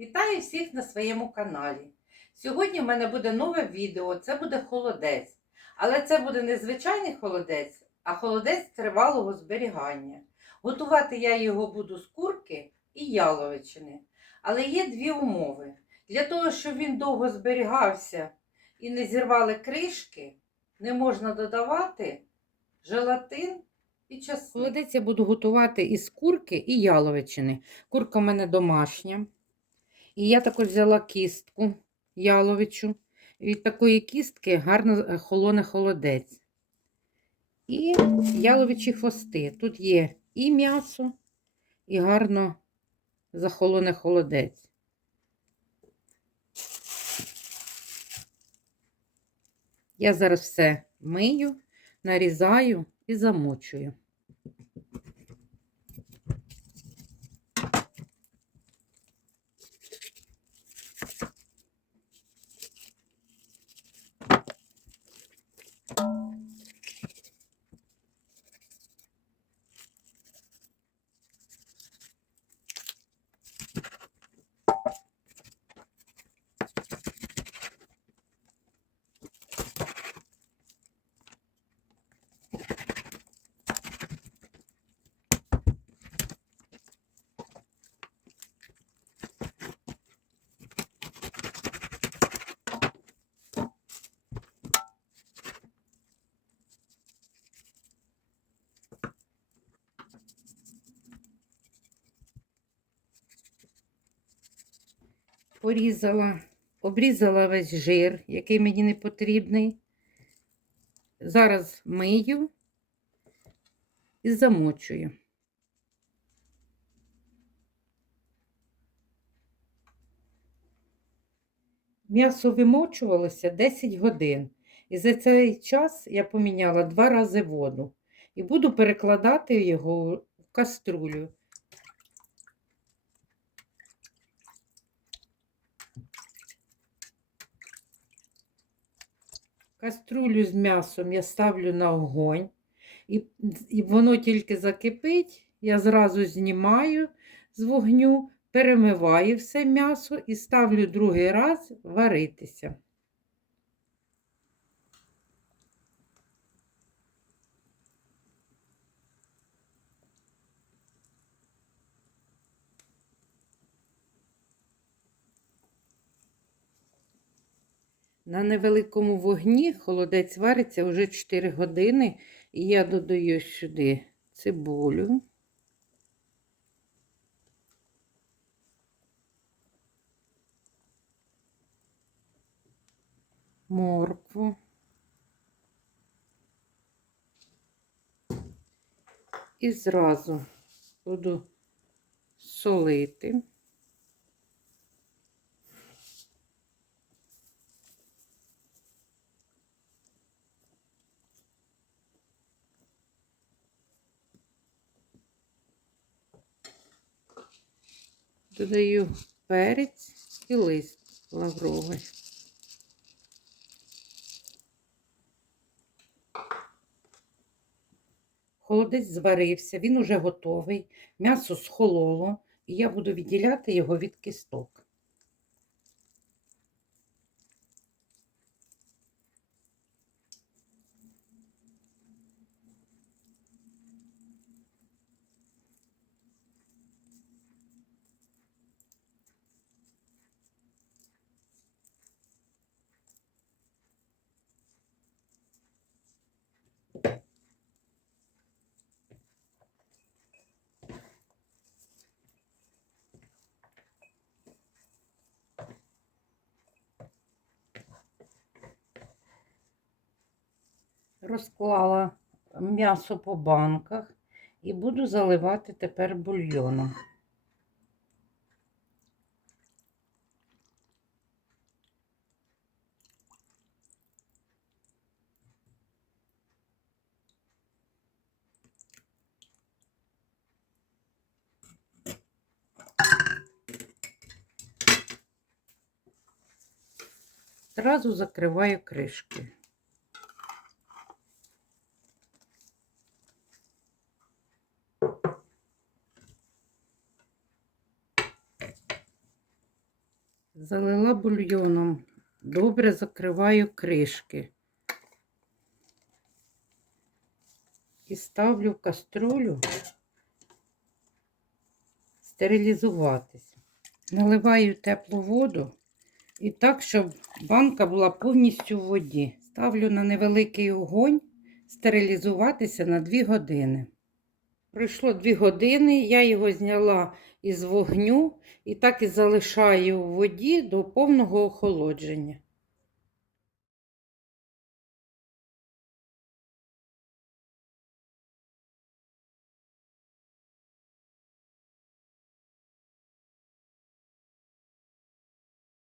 Вітаю всіх на своєму каналі. Сьогодні в мене буде нове відео, це буде холодець. Але це буде не звичайний холодець, а холодець тривалого зберігання. Готувати я його буду з курки і яловичини. Але є дві умови. Для того, щоб він довго зберігався і не зірвали кришки, не можна додавати желатин і. Холодець я буду готувати із курки і яловичини. Курка в мене домашня. І я також взяла кістку яловичу. Від такої кістки гарно е, холоне холодець. І яловичі хвости. Тут є і м'ясо, і гарно захолоне холодець. Я зараз все мию, нарізаю і замочую. Порізала, обрізала весь жир, який мені не потрібний. Зараз мию і замочую. М'ясо вимочувалося 10 годин. І за цей час я поміняла два рази воду. І буду перекладати його в каструлю. Каструлю з м'ясом я ставлю на огонь, і, і воно тільки закипить, я зразу знімаю з вогню, перемиваю все м'ясо і ставлю другий раз варитися. На невеликому вогні холодець вариться вже 4 години, і я додаю сюди цибулю. Моркву. І зразу буду солити. Додаю перець і лист лавровий. Холодець зварився, він уже готовий, м'ясо схололо, і я буду відділяти його від кісток. Розклала м'ясо по банках і буду заливати тепер бульйоном. Зразу закриваю кришки. Залила бульйоном. Добре закриваю кришки. І ставлю в каструлю стерилізуватися. Наливаю теплу воду і так, щоб банка була повністю в воді. Ставлю на невеликий огонь стерилізуватися на 2 години. Пройшло 2 години, я його зняла із вогню і так і залишаю в воді до повного охолодження.